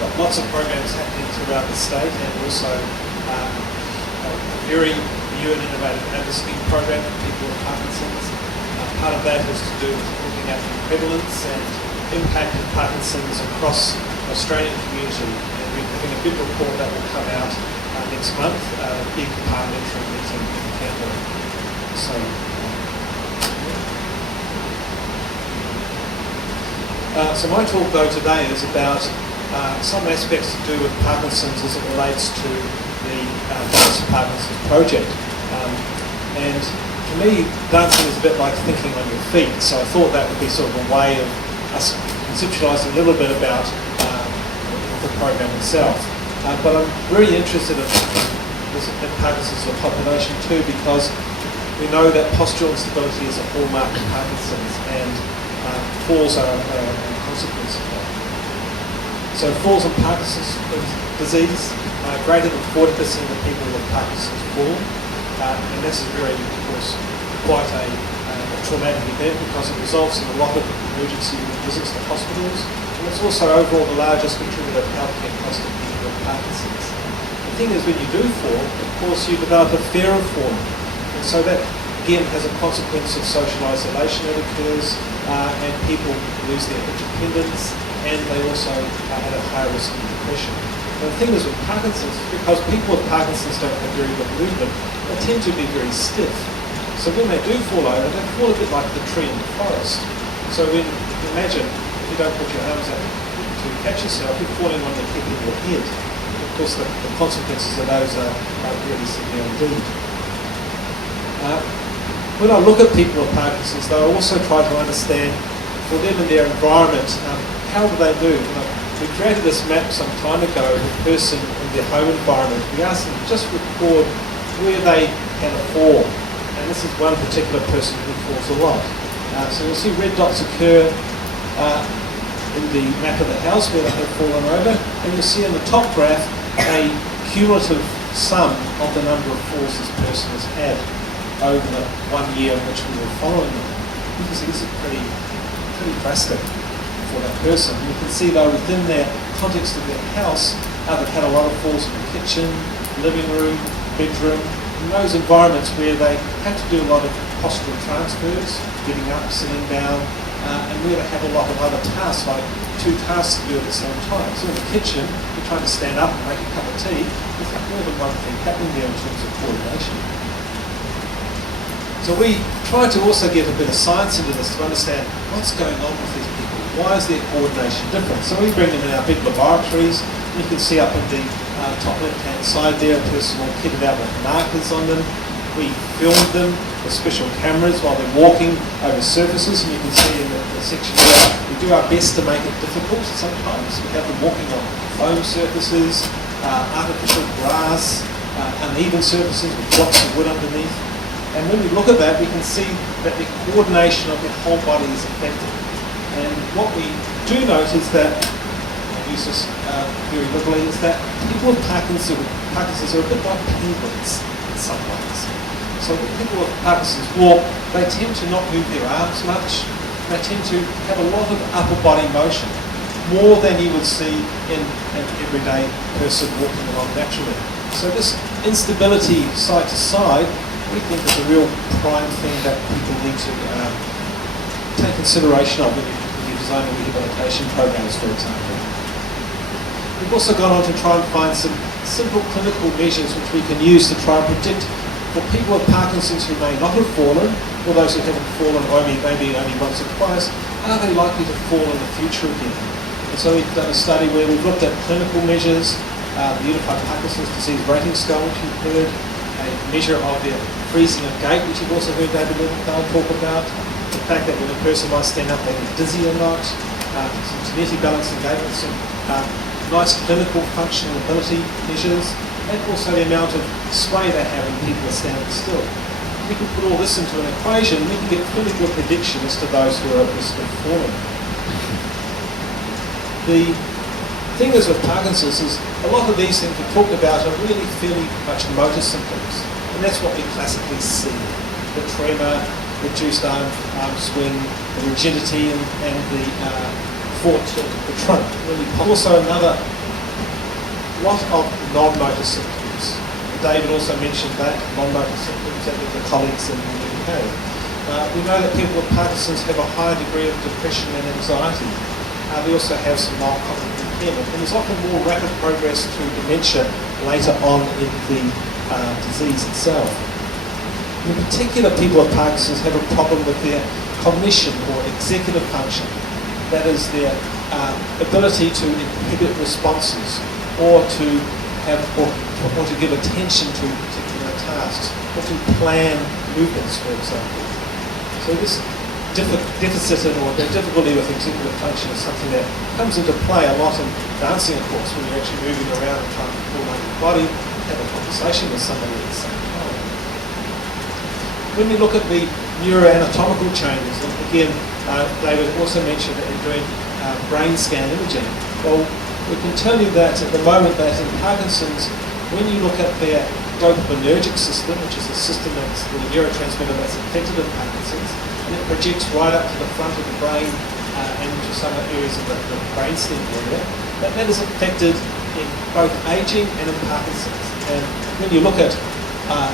got lots of programs happening throughout the state, and also a very new and innovative advocacy program for people with Parkinson's. Part of that has to do with looking at the prevalence and impact of Parkinson's across the Australian community. And we're having a big report that will come out next month, a big parliamentary meeting in Canberra. So my talk though today is about some aspects to do with Parkinson's as it relates to the Dance for Parkinson's project. And for me, dancing is a bit like thinking on your feet, so I thought that would be sort of a way of us conceptualising a little bit about the program itself. But I'm really interested in Parkinson's as a population too, because we know that postural instability is a hallmark of Parkinson's, and falls are a consequence of that. So falls in Parkinson's disease, greater than 40% of people with Parkinson's fall, and this is really, of course, quite a traumatic event because it results in a lot of emergency visits to hospitals, and it's also overall the largest contributor to healthcare costs of people with Parkinson's. The thing is, when you do fall, of course, you develop a fear of falling, and so that again has a consequence of social isolation that occurs, and people lose their independence, and they also are at a higher risk of depression. And the thing is with Parkinson's, because people with Parkinson's don't have very good movement, they tend to be very stiff. So when they do fall over, they fall a bit like the tree in the forest. So when you imagine, if you don't put your arms out to catch yourself, you're falling on the tip of your head. Of course, the consequences of those are really severe indeed. When I look at people with Parkinson's, though, I also try to understand for them and their environment, how do they move? We created this map some time ago of a person in their home environment. We asked them to just record where they had a fall. And this is one particular person who falls a lot. So you'll see red dots occur in the map of the house where they have fallen over. And you'll see in the top graph a cumulative sum of the number of falls this person has had over the 1 year in which we were following them. You can see this is pretty drastic for that person. You can see though within their context of their house, they've had a lot of falls in the kitchen, living room, bedroom, in those environments where they have to do a lot of postural transfers, getting up, sitting down, and where they have a lot of other tasks, like 2 tasks to do at the same time. So in the kitchen, you're trying to stand up and make a cup of tea, there's more than one thing happening there in terms of coordination. So we try to also get a bit of science into this to understand what's going on with these people. Why is their coordination different? So we bring them in our big laboratories. You can see up in the top left-hand side there, a person all kitted out with markers on them. We film them with special cameras while they're walking over surfaces, and you can see in the section here, we do our best to make it difficult sometimes. We have them walking on foam surfaces, artificial grass, uneven surfaces with blocks of wood underneath. And when we look at that, we can see that the coordination of their whole body is affected. And what we do note is that, I'll use this very liberally, is that people with Parkinson's are a bit like penguins in some ways. So when people with Parkinson's walk, they tend to not move their arms much. They tend to have a lot of upper body motion, more than you would see in an everyday person walking along naturally. So this instability side to side, we think is a real prime thing that people need to take consideration of when you're designing rehabilitation programs, for example. We've also gone on to try and find some simple clinical measures which we can use to try and predict for people with Parkinson's who may not have fallen, or those who haven't fallen maybe only once or twice, are they likely to fall in the future again? And so we've done a study where we've looked at clinical measures, the Unified Parkinson's Disease Rating Scale, which you've heard, a measure of their freezing of gait, which you've also heard David Leventhal talk about, the fact that when a person might stand up, they get dizzy or not, some genetic balance and gait with some nice clinical functional ability measures, and also the amount of sway they have when people are standing still. We can put all this into an equation, and we can get clinical predictions to those who are at risk of falling. The thing is with Parkinson's is a lot of these things we talked about are really fairly much motor symptoms, and that's what we classically see: the tremor, reduced arm swing, the rigidity, and the forward tilt of the trunk. Really, also another lot of non-motor symptoms. David also mentioned that, non-motor symptoms, and with the colleagues in the UK. We know that people with Parkinson's have a higher degree of depression and anxiety. They also have some mild cognitive impairment, and there's often more rapid progress to dementia later on in the disease itself. In particular, people with Parkinson's have a problem with their cognition or executive function. That is their ability to inhibit responses or to have or to give attention to particular tasks or to plan movements, for example. So this deficit or the difficulty with executive function is something that comes into play a lot in dancing, of course, when you're actually moving around and trying to coordinate your body, have a conversation with somebody at the same time. When you look at the neuroanatomical changes, and again, David also mentioned that in doing brain scan imaging, well, we can tell you that at the moment that in Parkinson's, when you look at their dopaminergic system, which is the system that's the neurotransmitter that's affected in Parkinson's, and it projects right up to the front of the brain and into some areas of the brainstem area, that is affected in both aging and in Parkinson's. And when you look at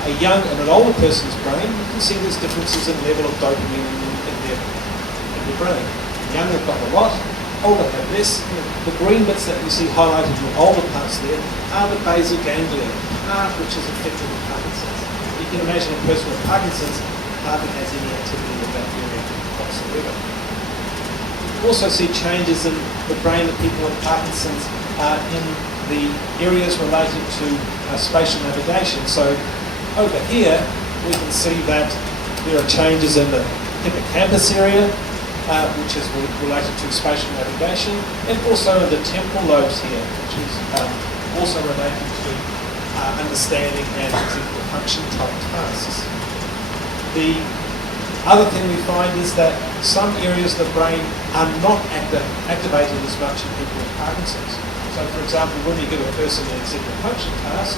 a young and an older person's brain, you can see there's differences in level of dopamine in their brain. Young have got a lot, older have less. The green bits that you see highlighted in the older parts there are the basal ganglia, part which is affected in Parkinson's. You can imagine a person with Parkinson's hardly has any activity in that area whatsoever. You also see changes in the brain of people with Parkinson's in the areas related to spatial navigation. So over here, we can see that there are changes in the hippocampus area, which is related to spatial navigation, and also in the temporal lobes here, which is also related to understanding and executive function type tasks. The other thing we find is that some areas of the brain are not activated as much in people with Parkinson's. So for example, when you give a person an executive function task,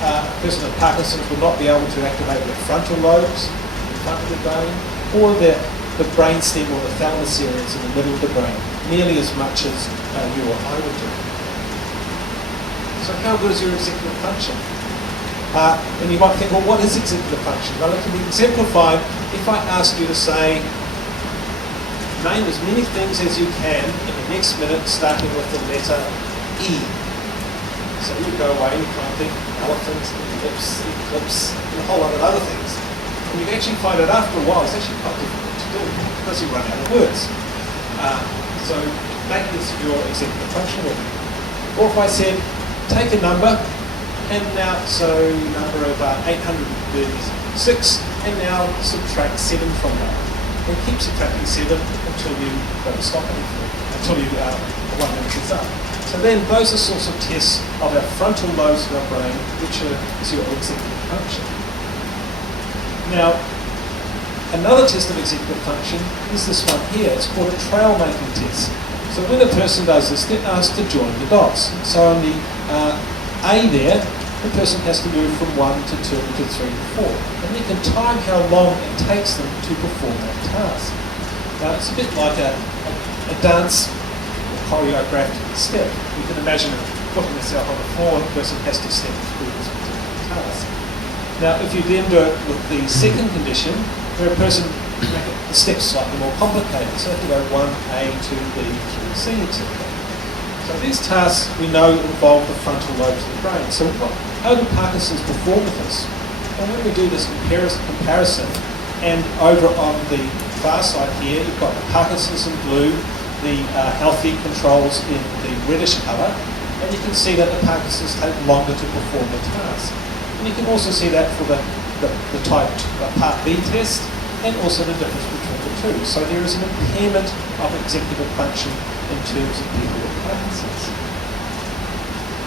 a person with Parkinson's will not be able to activate their frontal lobes in front of the brain, or the brainstem or the thalamus areas in the middle of the brain, nearly as much as you or I would do. So how good is your executive function? And you might think, well, what is executive function? Well, it can be exemplified if I ask you to say, name as many things as you can in the next minute starting with the letter E. So you go away and try and think elephant, eclipse, and a whole lot of other things. And you can actually find that after a while it's actually quite difficult to do because you run out of words. So that is your executive function with you. Or if I said, take a number, and now, so number of 836, and now subtract 7 from that. And keep subtracting 7 until you don't stop anything, until you 1 minute is up. So then those are sorts of tests of our frontal lobes of our brain, which is your executive function. Now, another test of executive function is this one here. It's called a trail making test. So when a person does this, they're asked to join the dots. So on the A there, the person has to move from 1 to 2 to 3 to 4. And you can time how long it takes them to perform that task. Now it's a bit like a dance choreographed step. You can imagine putting yourself on the floor and the person has to step through this particular task. Now if you then do it with the second condition, where a person make the steps slightly more complicated. So if you go 1A, 2B, 3C, etc. So these tasks we know involve the frontal lobes of the brain. So how do Parkinson's perform with this? And when we do this comparison, and over on the far side here, you've got the Parkinson's in blue, the healthy controls in the reddish colour, and you can see that the Parkinson's take longer to perform the task. And you can also see that for the type Part B test, and also the difference between the two. So there is an impairment of executive function in terms of people with Parkinson's.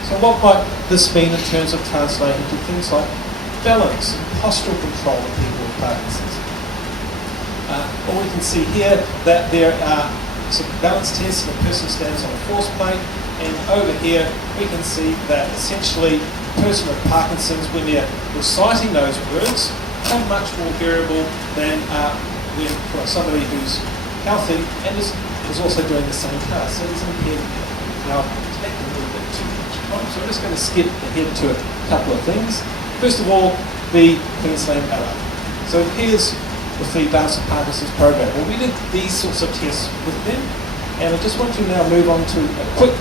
So what might this mean in terms of translating to things like balance and postural control of people with Parkinson's? Well, we can see here that there are some balance tests and a person stands on a force plate, and over here we can see that essentially a person with Parkinson's, when they're reciting those words, are much more variable than when for somebody who's healthy and is also doing the same task. So there's an impairment there. Now, I've taken a little bit too much time, so I'm just going to skip ahead to a couple of things. First of all, the Queensland Ballot. So here's with the Dance for Parkinson's program. Well, we did these sorts of tests with them, and I just want to now move on to a quick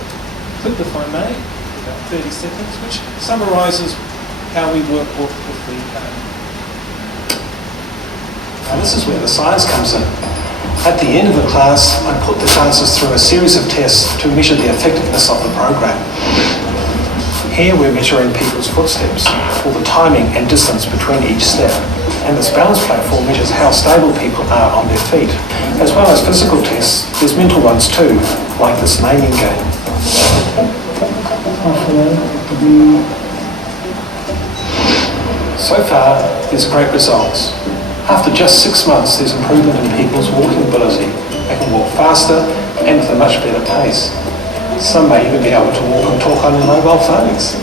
clip, if I may, about 30 seconds, which summarises how we work with the Now this is where the science comes in. At the end of the class, I put the dancers through a series of tests to measure the effectiveness of the program. Here we're measuring people's footsteps, or the timing and distance between each step. And this balance platform measures how stable people are on their feet. As well as physical tests, there's mental ones too, like this naming game. So far, there's great results. After just 6 months, there's improvement in people's walking ability. They can walk faster and with a much better pace. Some may even be able to walk and talk on their mobile phones.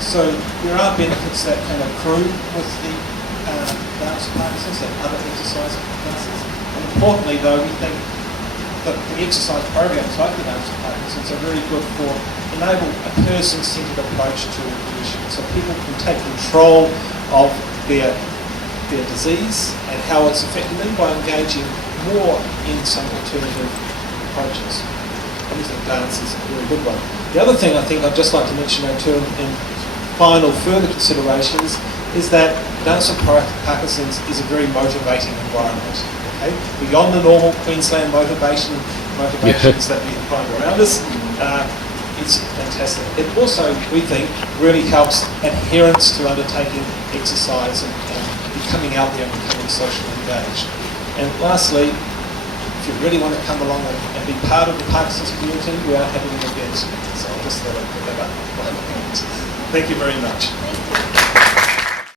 So there are benefits that can accrue with the Dance for Parkinson's and other exercise classes. And importantly though, we think that the exercise programs like the Dance for Parkinson's are very good for enable a person-centered approach to the issue. So people can take control of their disease and how it's affecting them by engaging more in some alternative approaches. I think dance is a very good one. The other thing I think I'd just like to mention in final further considerations is that Dance for Parkinson's is a very motivating environment. Okay? Beyond the normal Queensland motivations that we find around us, it's fantastic. It also, we think, really helps adherence to undertaking exercise and becoming out there and becoming socially engaged. And lastly, if you really want to come along and be part of the Parkinson's community, we are having an event. So I'll just put that up. Thank you very much.